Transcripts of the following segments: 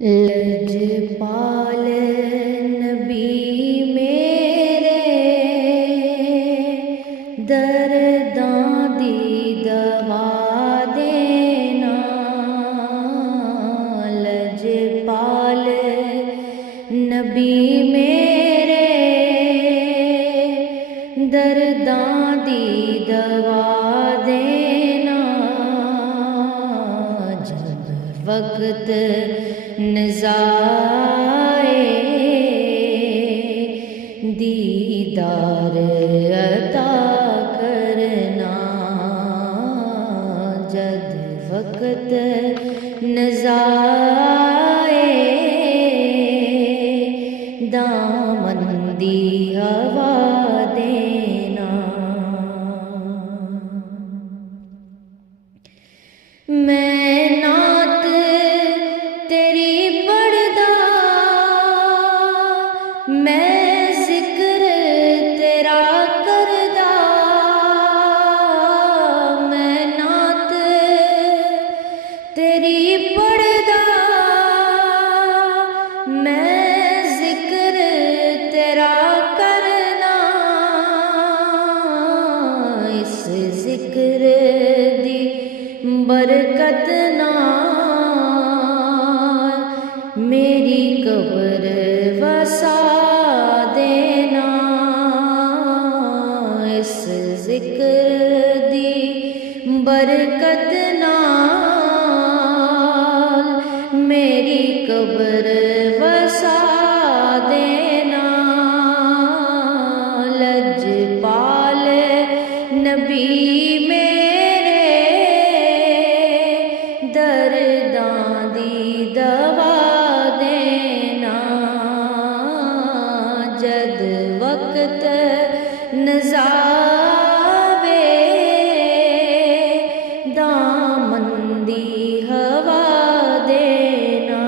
लजपाल नबी मेरे दर्दां दी दवा देना। लजपाल नबी मेरे दर्दां दी दवा देना। जब वक्त नज़ाए दीदार अता करना। जब वक्त नज़ाए दामन दी हवा देना। मैं नात तेरी पढ़दा, मैं जिक्र तेरा करदा। मैं नात तेरी पढ़दा, मैं जिक्र तेरा करना। इस जिक्र दी बरकत नाल मेरी कब्र वसा देना। इस जिक्र दी बरकत नाल मेरी कब्र वसा देना। लजपाल नबी मेरे दर्दां दी दवा देना। जद वक्त नज़ावे दामन दी हवा देना।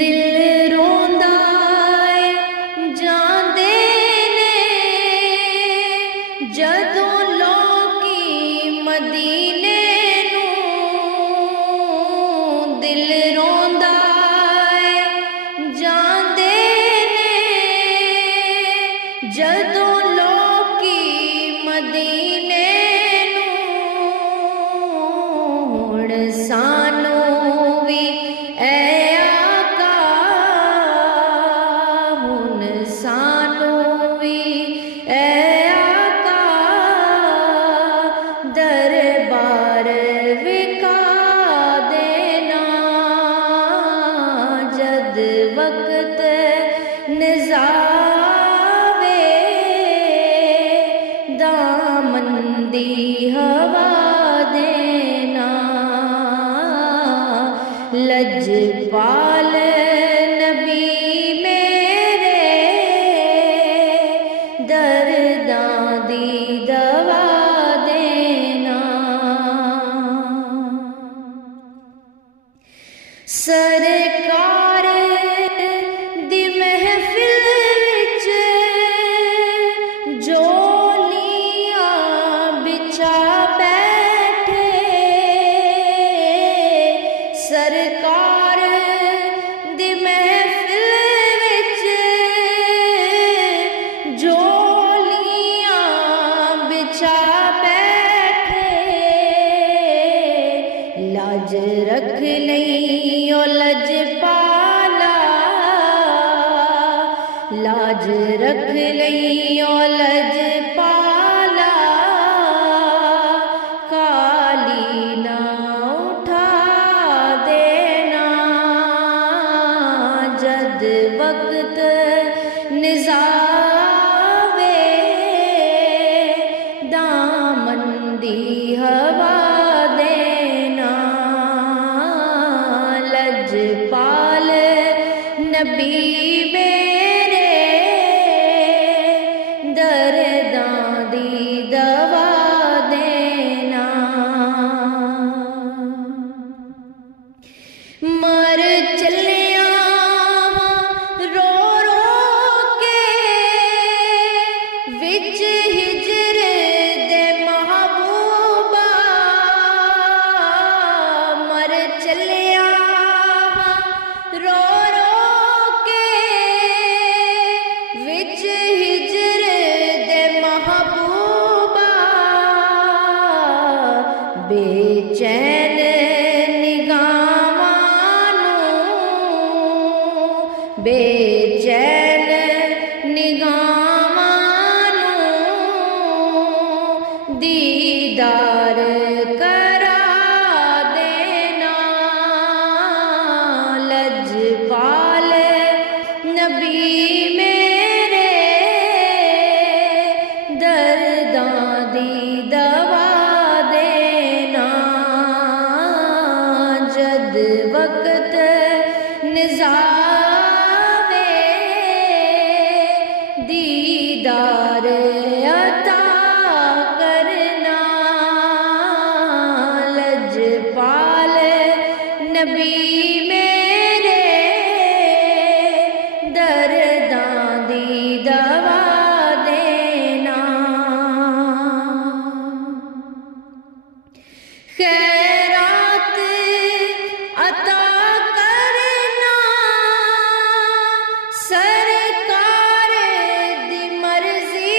दिल रोंदा जांदे ने जदों लोकी मदीने नूं। दिल रोंदा जांदे ने जदों लोकी मदीने नूं। हुण सानू भी ऐ आका, हुण सानू भी ऐ आका दरबार विका देना। जद वक्त नज़ावे दामन दी हवा देना। लजपाल नबी मेरे दर्दां दी दवा देना। सरकार दी महफिल विच जोलियां बिछा बैठे। सरकार दी महफिल विच जोलियां बिछा बैठे। लाज रख लई ओ लजपाला, लाज रख लई ओ लजपाला। काली ना उठा देना। जद वक्त निज़ावे दामन दी हवा देना। लजपाल नबी मेरे दर्दां दी दवा देना। मर चलिया रो रो के विच हिजर दे महबूबा। ਬੇਚੈਨ ਨਿਗਾਹਾਂ ਨੂੰ ਬੇਚੈਨ ਨਿਗਾਹਾਂ ਨੂੰ ਦੀਦਾਰ ਕਰਾ ਦੇਣਾ ਲਜਪਾਲ ਨਬੀ ਮੇਰੇ ਦਰਦਾਂ ਦੀ ਦਵਾ ਦੇਣਾ ਜਦ ਵਕਤ ਨਿਜ਼ਾਵੇ ਦੀਦਾਰ ਅਤਾ ਕਰਨਾ ਲਜਪਾਲ ਨਬੀ ਮੇਰੇ ਦਰਦਾਂ ਦੀ ਦਵਾ खैरात अता करना सरकार दी मर्जी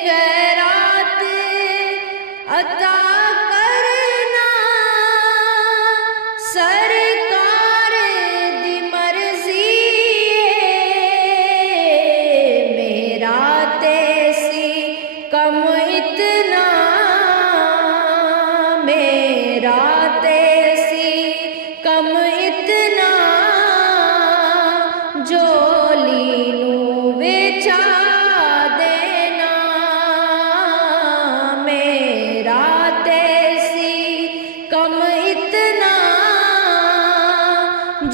खैरात अता करना सरकार दी मर्जी मेरा तेसी कम इतना मेरा तेसी कम इतना जोली नू बेचा देना मेरा तेसी कम इतना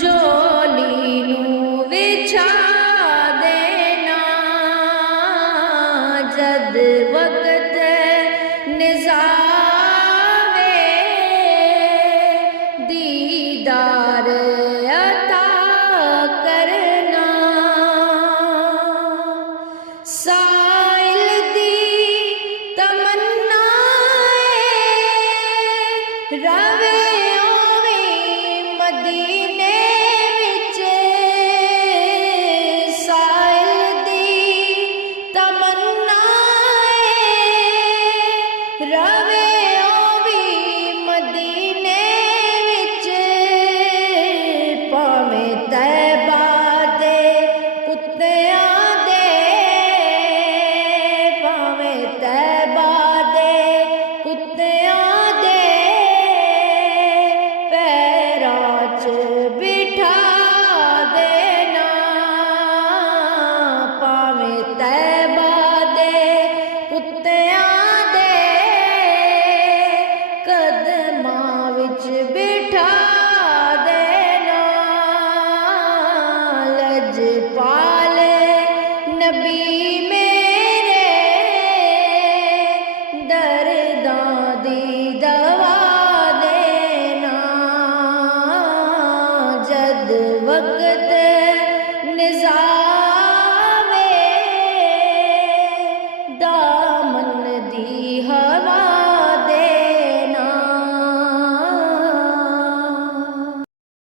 जोली नू बेचा देना जद वक्त निजावे दीदार अता करना साइल दी तमन्ना रवे ओवे मदीने विच साइल दी तमन्ना